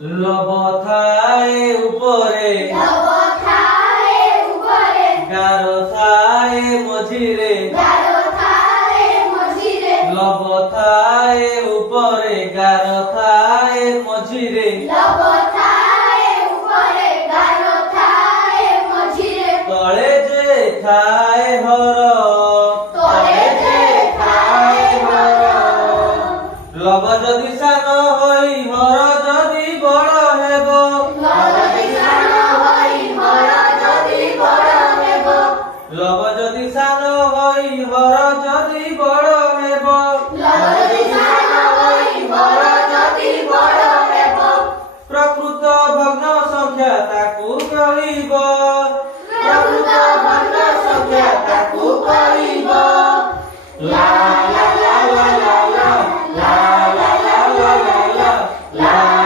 লব ଥାଏ ଉପରେ ଗାର ଥାଏ ମଝିରେ ଲବ ଥାଏ ଉପରେ ଗାର ଥାଏ ମଝିରେ ତଳେ ଯେ ଥାଏ ହର লব যদি সান হই হর যদি বড় হেব লব যদি সান হই হর যদি বড় হেব প্রকৃত ভগ্ন সংখ্যা তাকু কহিব লা লা লা লা লা লা লা লা লা লা লা লা